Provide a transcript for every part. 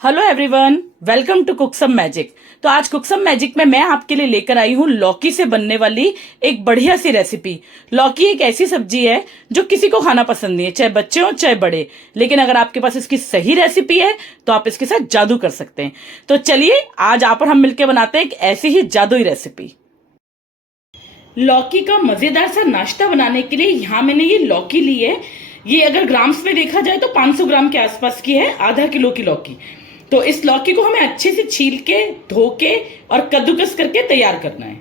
Hello everyone, welcome to कुकसम magic. तो आज कुकसम मैजिक में मैं आपके लिए लेकर आई हूँ लौकी से बनने वाली एक बढ़िया सी रेसिपी। लौकी एक ऐसी सब्जी है जो किसी को खाना पसंद नहीं है, चाहे बच्चे हो चाहे बड़े। लेकिन अगर आपके पास इसकी सही रेसिपी है तो आप इसके साथ जादू कर सकते हैं। तो चलिए आज आप और हम मिलकर बनाते हैं एक ऐसी ही जादुई रेसिपी। लौकी का मजेदार सा नाश्ता बनाने के लिए यहाँ मैंने ये लौकी ली है। ये अगर ग्राम्स में देखा जाए तो 500 ग्राम के आसपास की है, आधा किलो की लौकी। तो इस लौकी को हमें अच्छे से छील के, धो के और कद्दूकस करके तैयार करना है।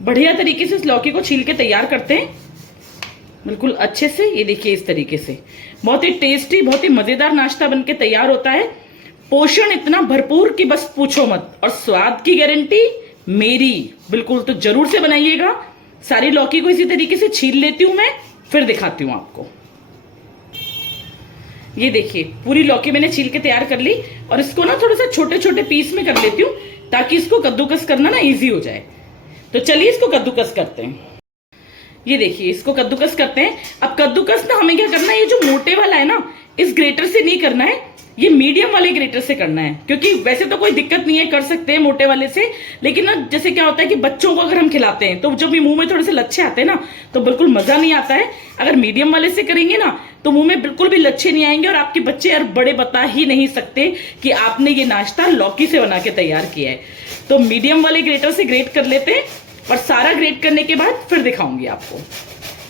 बढ़िया तरीके से इस लौकी को छील के तैयार करते हैं, बिल्कुल अच्छे से। ये देखिए इस तरीके से बहुत ही टेस्टी, बहुत ही मजेदार नाश्ता बनके तैयार होता है। पोषण इतना भरपूर कि बस पूछो मत, और स्वाद की गारंटी मेरी बिल्कुल। तो जरूर से बनाइएगा। सारी लौकी को इसी तरीके से छील लेती हूं मैं, फिर दिखाती हूं आपको। ये देखिए पूरी लौकी मैंने छील के तैयार कर ली, और इसको ना थोड़ा सा छोटे छोटे पीस में कर लेती हूँ ताकि इसको कद्दूकस करना ना इजी हो जाए। तो चलिए इसको कद्दूकस करते हैं। ये देखिए इसको कद्दूकस करते हैं। अब कद्दूकस ना हमें क्या करना है, ये जो मोटे वाला है ना, इस ग्रेटर से नहीं करना है, ये मीडियम वाले ग्रेटर से करना है। क्योंकि वैसे तो कोई दिक्कत नहीं है, कर सकते हैं मोटे वाले से, लेकिन ना जैसे क्या होता है कि बच्चों को अगर हम खिलाते हैं तो जब भी मुंह में थोड़े से लच्छे आते हैं ना, तो बिल्कुल मजा नहीं आता है। अगर मीडियम वाले से करेंगे ना तो मुंह में बिल्कुल भी लच्छे नहीं आएंगे, और आपके बच्चे और बड़े बता ही नहीं सकते कि आपने ये नाश्ता लौकी से बना के तैयार किया है। तो मीडियम वाले ग्रेटर से ग्रेट कर लेते हैं, और सारा ग्रेट करने के बाद फिर दिखाऊंगी आपको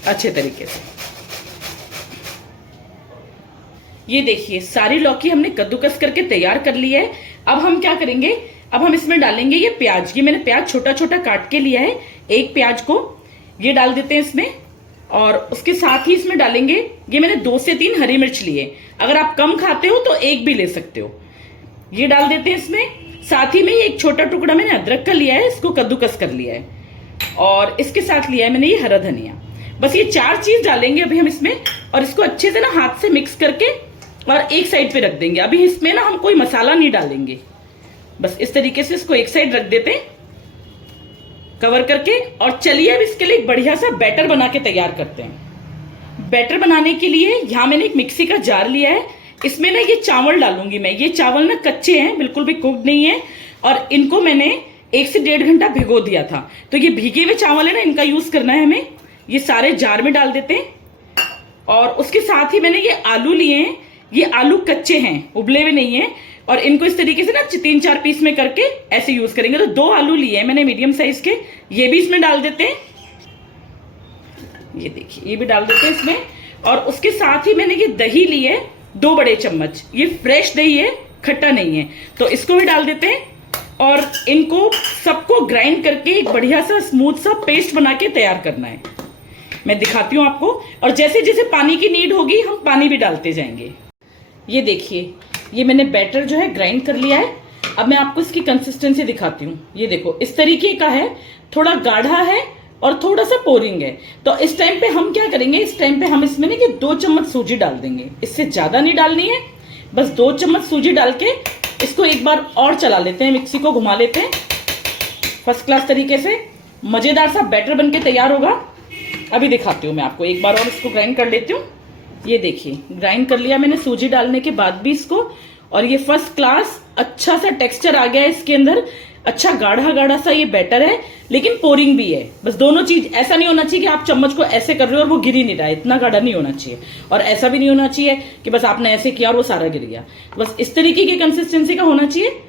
अच्छे तरीके से। ये देखिए सारी लौकी हमने कद्दूकस करके तैयार कर ली है। अब हम क्या करेंगे, अब हम इसमें डालेंगे ये प्याज। ये मैंने प्याज छोटा छोटा काट के लिया है, एक प्याज को ये डाल देते हैं इसमें। और उसके साथ ही इसमें डालेंगे, ये मैंने 2 से 3 हरी मिर्च लिए। अगर आप कम खाते हो तो एक भी ले सकते हो। ये डाल देते हैं इसमें। साथ ही में एक छोटा टुकड़ा मैंने अदरक का लिया है, इसको कद्दूकस कर लिया है। और इसके साथ लिया है मैंने ये हरा धनिया। बस ये 4 चीज डालेंगे अभी हम इसमें, और इसको अच्छे से ना हाथ से मिक्स करके और एक साइड पे रख देंगे। अभी इसमें ना हम कोई मसाला नहीं डालेंगे, बस इस तरीके से इसको एक साइड रख देते हैं कवर करके। और चलिए अब इसके लिए एक बढ़िया सा बैटर बना के तैयार करते हैं। बैटर बनाने के लिए यहाँ मैंने एक मिक्सी का जार लिया है, इसमें ना ये चावल डालूंगी मैं। ये चावल ना कच्चे हैं, बिल्कुल भी कुक्ड नहीं है, और इनको मैंने 1 से 1.5 घंटा भिगो दिया था। तो ये भीगे हुए चावल है ना, इनका यूज करना है हमें। ये सारे जार में डाल देते हैं। और उसके साथ ही मैंने ये आलू लिए हैं। ये आलू कच्चे हैं, उबले हुए नहीं है, और इनको इस तरीके से ना 3-4 पीस में करके ऐसे यूज करेंगे। तो 2 आलू लिए हैं मैंने मीडियम साइज के, ये भी इसमें डाल देते हैं। ये देखिए ये भी डाल देते हैं इसमें। और उसके साथ ही मैंने ये दही ली है 2 बड़े चम्मच। ये फ्रेश दही है, खट्टा नहीं है, तो इसको भी डाल देते हैं। और इनको सबको ग्राइंड करके एक बढ़िया सा स्मूथ सा पेस्ट बना के तैयार करना है। मैं दिखाती हूँ आपको, और जैसे जैसे पानी की नीड होगी हम पानी भी डालते जाएंगे। ये देखिए ये मैंने बैटर जो है ग्राइंड कर लिया है। अब मैं आपको इसकी कंसिस्टेंसी दिखाती हूँ। ये देखो इस तरीके का है, थोड़ा गाढ़ा है और थोड़ा सा पोरिंग है। तो इस टाइम पे हम क्या करेंगे, इस टाइम पे हम इसमें ना 2 चम्मच सूजी डाल देंगे। इससे ज्यादा नहीं डालनी है, बस 2 चम्मच सूजी डाल के इसको एक बार और चला लेते हैं, मिक्सी को घुमा लेते हैं। फर्स्ट क्लास तरीके से मजेदार सा बैटर बन के तैयार होगा। अभी दिखाती हूँ मैं आपको, एक बार और इसको ग्राइंड कर लेती हूँ। ये देखिए ग्राइंड कर लिया मैंने सूजी डालने के बाद भी इसको, और ये फर्स्ट क्लास अच्छा सा टेक्सचर आ गया है इसके अंदर। अच्छा गाढ़ा गाढ़ा सा ये बैटर है, लेकिन पोरिंग भी है। बस दोनों चीज, ऐसा नहीं होना चाहिए कि आप चम्मच को ऐसे कर रहे हो और वो गिर ही नहीं रहा है, इतना गाढ़ा नहीं होना चाहिए। और ऐसा भी नहीं होना चाहिए कि बस आपने ऐसे किया और वो सारा गिर गया। बस इस तरीके की कंसिस्टेंसी का होना चाहिए।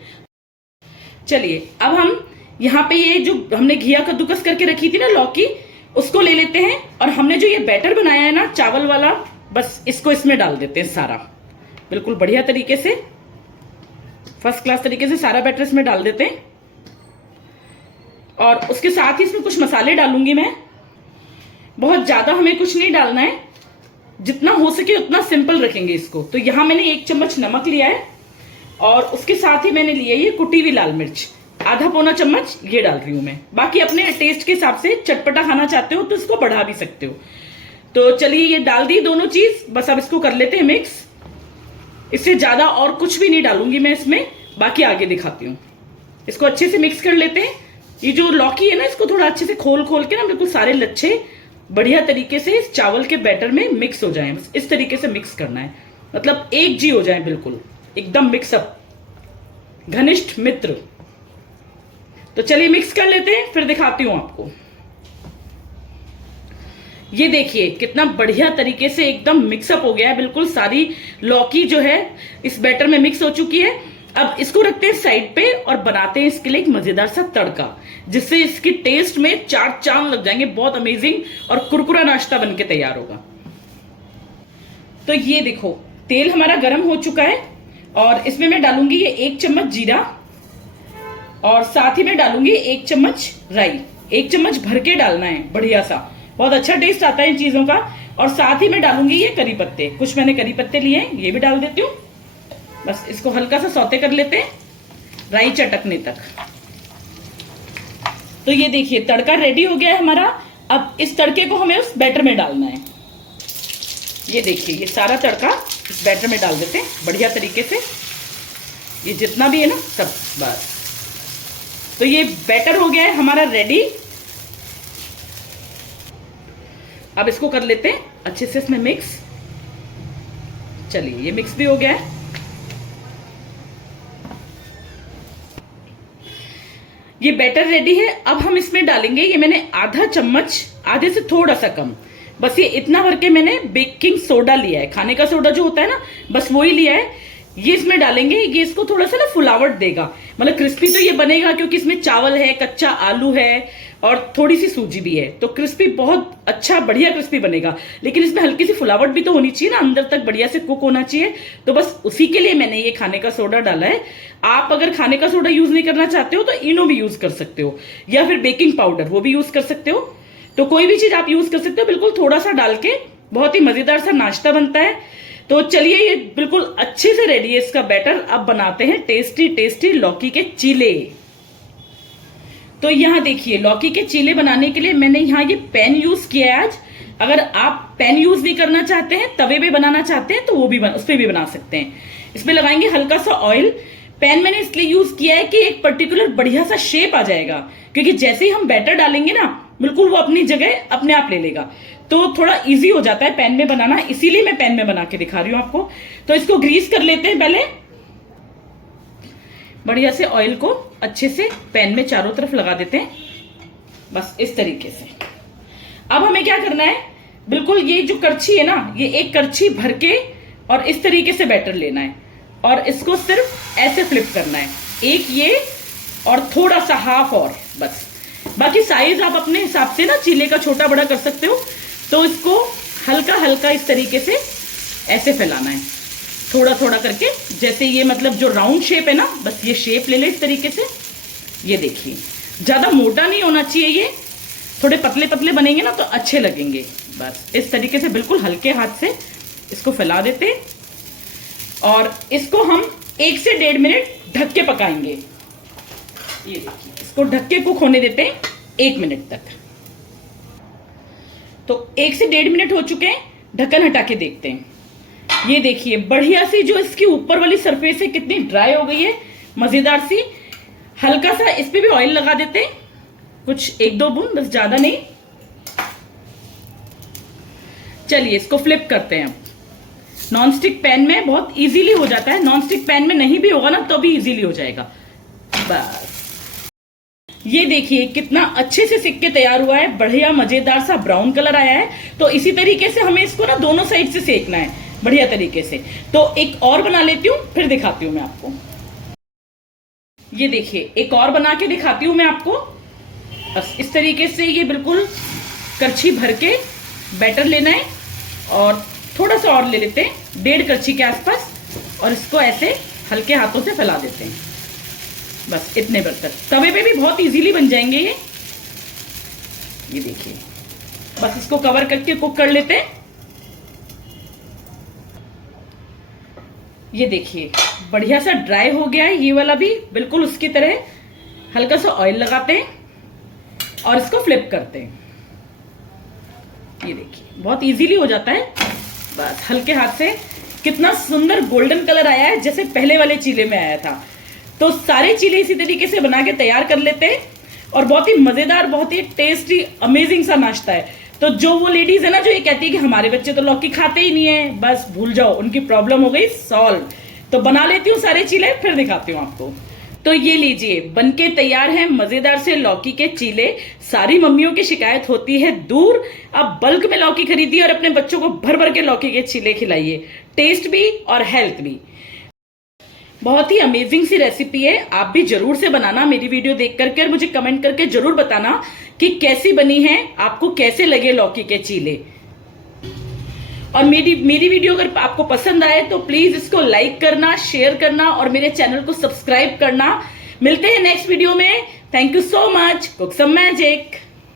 चलिए अब हम यहाँ पे ये जो हमने घिया कद्दूकस करके रखी थी ना लौकी, उसको ले लेते हैं। और हमने जो ये बैटर बनाया है ना चावल वाला, बस इसको इसमें डाल देते हैं सारा, बिल्कुल बढ़िया तरीके से, फर्स्ट क्लास तरीके से सारा बैटर इसमें डाल देते हैं। और उसके साथ ही इसमें कुछ मसाले डालूंगी मैं। बहुत ज्यादा हमें कुछ नहीं डालना है, जितना हो सके उतना सिंपल रखेंगे इसको। तो यहां मैंने 1 चम्मच नमक लिया है, और उसके साथ ही मैंने लिया ये कुटी हुई लाल मिर्च, आधा पौना चम्मच ये डाल रही हूं मैं। बाकी अपने टेस्ट के हिसाब से चटपटा खाना चाहते हो तो इसको बढ़ा भी सकते हो। तो चलिए ये डाल दी दोनों चीज, बस अब इसको कर लेते हैं मिक्स। इससे ज्यादा और कुछ भी नहीं डालूंगी मैं इसमें, बाकी आगे दिखाती हूँ। इसको अच्छे से मिक्स कर लेते हैं। ये जो लौकी है ना, इसको थोड़ा अच्छे से खोल खोल के ना बिल्कुल सारे लच्छे बढ़िया तरीके से इस चावल के बैटर में मिक्स हो जाएं। बस इस तरीके से मिक्स करना है। मतलब एक जी हो जाए, बिल्कुल एकदम मिक्सअप, घनिष्ठ मित्र। तो चलिए मिक्स कर लेते हैं, फिर दिखाती हूं आपको। ये देखिए कितना बढ़िया तरीके से एकदम मिक्सअप हो गया है, बिल्कुल सारी लौकी जो है इस बैटर में मिक्स हो चुकी है। अब इसको रखते हैं साइड पे और बनाते हैं इसके लिए एक मजेदार सा तड़का, जिससे इसकी टेस्ट में चार चांद लग जाएंगे। बहुत अमेजिंग और कुरकुरा नाश्ता बनके तैयार होगा। तो ये देखो तेल हमारा गर्म हो चुका है और इसमें मैं डालूंगी ये 1 चम्मच जीरा और साथ ही मैं डालूंगी 1 चम्मच राई। 1 चम्मच भर के डालना है, बढ़िया सा, बहुत अच्छा टेस्ट आता है इन चीजों का। और साथ ही मैं डालूंगी ये करी पत्ते, कुछ मैंने करी पत्ते लिए हैं, ये भी डाल देती हूँ। बस इसको हल्का सा सौते कर लेते हैं राई चटकने तक। तो ये देखिए तड़का रेडी हो गया है हमारा। अब इस तड़के को हमें उस बैटर में डालना है। ये देखिए ये सारा तड़का इस बैटर में डाल देते हैं बढ़िया तरीके से, ये जितना भी है ना सब। बस तो ये बैटर हो गया है हमारा रेडी। अब इसको कर लेते हैं अच्छे से इसमें मिक्स। चलिए ये मिक्स भी हो गया है। ये बैटर रेडी है। अब हम इसमें डालेंगे, ये मैंने आधा चम्मच, आधे से थोड़ा सा कम, बस ये इतना भर के मैंने बेकिंग सोडा लिया है, खाने का सोडा जो होता है ना, बस वही लिया है। ये इसमें डालेंगे, ये इसको थोड़ा सा ना फुलावट देगा, मतलब क्रिस्पी तो ये बनेगा क्योंकि इसमें चावल है, कच्चा आलू है और थोड़ी सी सूजी भी है, तो क्रिस्पी बहुत अच्छा बढ़िया क्रिस्पी बनेगा। लेकिन इसमें हल्की सी फुलावट भी तो होनी चाहिए ना, अंदर तक बढ़िया से कुक होना चाहिए। तो बस उसी के लिए मैंने ये खाने का सोडा डाला है। आप अगर खाने का सोडा यूज नहीं करना चाहते हो तो इनो भी यूज कर सकते हो, या फिर बेकिंग पाउडर वो भी यूज कर सकते हो। तो कोई भी चीज आप यूज कर सकते हो, बिल्कुल थोड़ा सा डाल के बहुत ही मजेदार सा नाश्ता बनता है। तो चलिए ये बिल्कुल अच्छे से रेडी है इसका बैटर। अब बनाते हैं टेस्टी टेस्टी लौकी के चीले। तो यहाँ देखिए लौकी के चीले बनाने के लिए मैंने यहाँ ये पैन यूज किया है आज। अगर आप पैन यूज नहीं करना चाहते हैं, तवे पे बनाना चाहते हैं, तो वो भी उस पर भी बना सकते हैं। इसमें लगाएंगे हल्का सा ऑयल। पैन मैंने इसलिए यूज किया है कि एक पर्टिकुलर बढ़िया सा शेप आ जाएगा, क्योंकि जैसे ही हम बैटर डालेंगे ना बिल्कुल वो अपनी जगह अपने आप ले लेगा, तो थोड़ा इजी हो जाता है पैन में बनाना, इसीलिए मैं पैन में बना के दिखा रही हूं आपको। तो इसको ग्रीस कर लेते हैं पहले, बढ़िया से ऑयल को अच्छे से पैन में चारों तरफ लगा देते हैं, बस इस तरीके से। अब हमें क्या करना है, बिल्कुल ये जो करछी है ना, ये एक करछी भर के और इस तरीके से बैटर लेना है और इसको सिर्फ ऐसे फ्लिप करना है, एक ये और थोड़ा सा हाफ और बस। बाकी साइज आप अपने हिसाब से ना चीले का छोटा बड़ा कर सकते हो। तो इसको हल्का हल्का इस तरीके से ऐसे फैलाना है, थोड़ा थोड़ा करके, जैसे ये मतलब जो राउंड शेप है ना, बस ये शेप ले ले इस तरीके से। ये देखिए ज्यादा मोटा नहीं होना चाहिए, ये थोड़े पतले पतले बनेंगे ना तो अच्छे लगेंगे। बस इस तरीके से बिल्कुल हल्के हाथ से इसको फैला देते हैं और इसको हम 1 से 1.5 मिनट ढक के पकाएंगे। ये देखिए इसको ढक के कुक होने देते हैं 1 मिनट तक। तो 1 से 1.5 मिनट हो चुके हैं, ढक्कन हटा के देखते हैं। ये देखिए बढ़िया सी जो इसकी ऊपर वाली सरफेस है कितनी ड्राई हो गई है, मजेदार सी। हल्का सा इस पे भी ऑयल लगा देते हैं, कुछ 1-2 बूंद, बस ज्यादा नहीं। चलिए इसको फ्लिप करते हैं। अब नॉनस्टिक पैन में बहुत इजीली हो जाता है, नॉनस्टिक पैन में नहीं भी होगा ना तो भी इजीली हो जाएगा। बस ये देखिए कितना अच्छे से सिक के तैयार हुआ है, बढ़िया मजेदार सा ब्राउन कलर आया है। तो इसी तरीके से हमें इसको ना दोनों साइड से सेकना है बढ़िया तरीके से। तो एक और बना लेती हूँ, फिर दिखाती हूँ मैं आपको। ये देखिए एक और बना के दिखाती हूँ मैं आपको। बस इस तरीके से ये बिल्कुल करछी भर के बैटर लेना है और थोड़ा सा और ले लेते हैं, 1.5 करछी के आसपास, और इसको ऐसे हल्के हाथों से फैला देते हैं। बस इतने बर्तन, तवे पे भी बहुत इजीली बन जाएंगे ये देखिए। बस इसको कवर करके कुक कर लेते हैं। ये देखिए बढ़िया सा ड्राई हो गया है ये वाला भी, बिल्कुल उसकी तरह। हल्का सा ऑयल लगाते हैं और इसको फ्लिप करते हैं। ये देखिए बहुत इजीली हो जाता है, बस हल्के हाथ से। कितना सुंदर गोल्डन कलर आया है, जैसे पहले वाले चीले में आया था। तो सारे चीले इसी तरीके से बना के तैयार कर लेते हैं और बहुत ही मजेदार, बहुत ही टेस्टी, अमेजिंग सा नाश्ता है। तो जो वो लेडीज है ना जो ये कहती है कि हमारे बच्चे तो लौकी खाते ही नहीं है, बस भूल जाओ, उनकी प्रॉब्लम हो गई सॉल्व। तो बना लेती हूँ सारे चीले, फिर दिखाती हूँ आपको। तो ये लीजिए बनके तैयार है मजेदार से लौकी के चीले। सारी मम्मियों की शिकायत होती है दूर। अब बल्क में लौकी खरीदिए और अपने बच्चों को भर भर के लौकी के चीले खिलाइए, टेस्ट भी और हेल्थ भी। बहुत ही अमेजिंग सी रेसिपी है, आप भी जरूर से बनाना मेरी वीडियो देख करके, और मुझे कमेंट करके जरूर बताना कि कैसी बनी है, आपको कैसे लगे लौकी के चीले। और मेरी वीडियो अगर आपको पसंद आए तो प्लीज इसको लाइक करना, शेयर करना और मेरे चैनल को सब्सक्राइब करना। मिलते हैं नेक्स्ट वीडियो में। Thank you so much. Cook some magic.